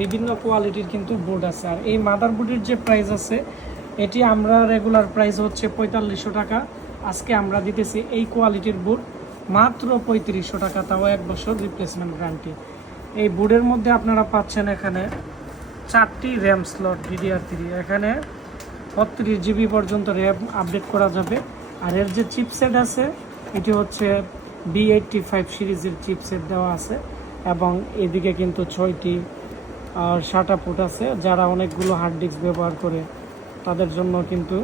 বিভিন্ন কোয়ালিটির কিন্তু বোর্ড আছে। আর এই মাদারবোর্ডের যে প্রাইস আছে এটি আমরা রেগুলার প্রাইস হচ্ছে 4500 টাকা। আজকে আমরা দিতেছি এই কোয়ালিটির বোর্ড মাত্র 3500 টাকা, তাও 1 বছর রিপ্লেসমেন্ট গ্যারান্টি। এই বোর্ডের মধ্যে আপনারা পাচ্ছেন এখানে 4টি র্যাম স্লট DDR3, এখানে 32 GB পর্যন্ত র্যাম আপডেট করা যাবে। আর এর যে চিপসেট আছে এটি হচ্ছে B85 সিরিজের চিপসেট দেওয়া আছে, এবং এদিকে কিন্তু 6টি SATA পোর্ট আছে। যারা অনেকগুলো হার্ড ডিস্ক ব্যবহার করে তাদের জন্য কিন্তু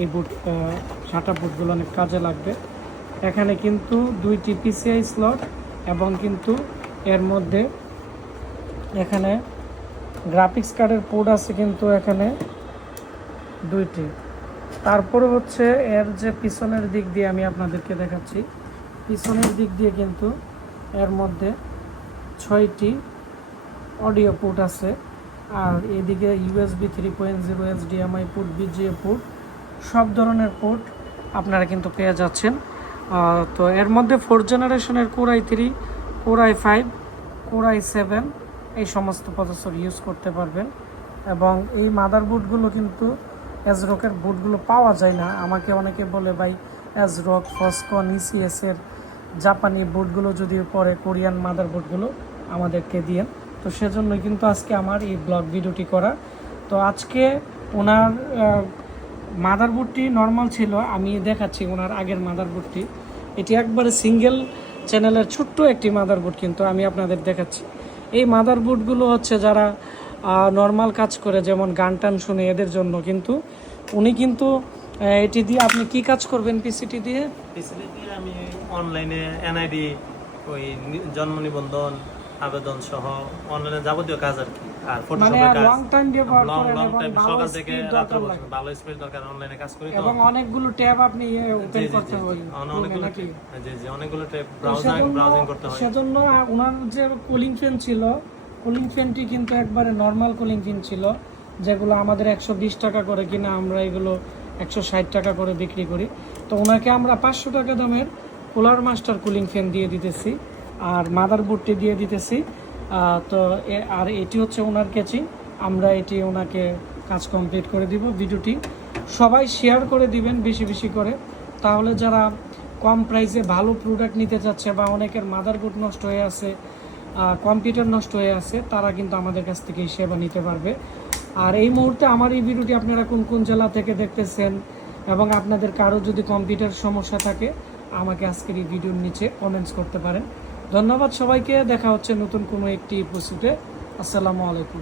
এই SATA পোর্টগুলো অনেক কাজে লাগবে। এখানে কিন্তু 2টি PCI স্লট, এবং কিন্তু এর মধ্যে এখানে গ্রাফিক্স কার্ডের পোর্ট আছে কিন্তু এখানে 2টি। তারপরে হচ্ছে এর যে পিছনের দিক দিয়ে আমি আপনাদেরকে দেখাচ্ছি, পিছনের দিক দিয়ে কিন্তু এর মধ্যে 6টি অডিও পোর্ট আছে। আর এদিকে USB 3.0 HDMI port, VGA port, সব ধরনের পোর্ট আপনারা কিন্তু পেয়ে যাচ্ছেন। তো এর মধ্যে 4 জেনারেশনের Core i3, Core i5, Core i7 এই সমস্ত প্রসেসর ইউজ করতে পারবেন। এবং এই মাদারবোর্ডগুলো কিন্তু ASRock-এর বোর্ডগুলো পাওয়া যায় না। আমাকে অনেকে বলে ভাই ASRock, Foxconn, ECS এর জাপানি বোর্ডগুলো যদি পরে কোরিয়ান মাদারবোর্ডগুলো আমাদেরকে দিয়েন। তো সেজন্যই কিন্তু আজকে আমার এই ব্লগ ভিডিওটি করা। তো আজকে ওনার মাদারবোর্ডটি নর্মাল ছিল, আমি দেখাচ্ছি ওনার আগের মাদারবোর্ডটি। এটি একবারে সিঙ্গেল চ্যানেলের ছোট্ট একটি মাদারবোর্ড, কিন্তু আমি আপনাদের দেখাচ্ছি। এই মাদারবোর্ডগুলো হচ্ছে যারা নর্মাল কাজ করে, যেমন গান টান শুনে, এদের জন্য। কিন্তু উনি কিন্তু এটি দিয়ে আপনি কি কাজ করবেন? পিসিটি দিয়ে আমি অনলাইনে NID, ওই জন্ম নিবন্ধন, আবেদন সহ অনলাইনে যাবতীয় কাজ আর কি। আর মানে লং টাইম ব্যবহার করেন এবং সকাল থেকে রাত পর্যন্ত ভালো স্পিড দরকার, অনলাইনে কাজ করি। এবং অনেকগুলো ট্যাব আপনি ওপেন করতে পারেন, অনেকগুলো জি অনেকগুলো ট্যাব ব্রাউজিং করতে হয়। সেজন্য ওনার যে কুলিং ফ্যান ছিল, কুলিং ফ্যানটি কিন্তু একবারে নরমাল কুলিং ফ্যান ছিল, যেগুলো আমাদের 120 টাকা করে কিনা, আমরা এগুলো 160 টাকা করে বিক্রি করি। তো ওনাকে আমরা 500 টাকা দামের কুলার মাস্টার কুলিং ফ্যান দিয়ে দিতেছি, আর মাদারবোর্ডটি দিয়ে দিতেছি। তো আর এটি হচ্ছে ওনার কেচিং, আমরা এটি ওনাকে কাজ কমপ্লিট করে দিব। ভিডিওটি সবাই শেয়ার করে দিবেন বেশি বেশি করে, তাহলে যারা কম প্রাইসে ভালো প্রোডাক্ট নিতে চাচ্ছে, বা অনেকের মাদারবোর্ড নষ্ট হয়ে আছে, কম্পিউটার নষ্ট হয়ে আছে, তারা কিন্তু আমাদের কাছ থেকে এই সেবা নিতে পারবে। আর এই মুহূর্তে আমার এই ভিডিওটি আপনারা কোন কোন জেলা থেকে দেখতেছেন, এবং আপনাদের কারো যদি কম্পিউটার সমস্যা থাকে, আমাকে আজকের এই ভিডিওর নিচে কমেন্টস করতে পারেন। ধন্যবাদ সবাইকে। দেখা হচ্ছে নতুন কোনো একটি এপিসোডে। আসসালামু আলাইকুম।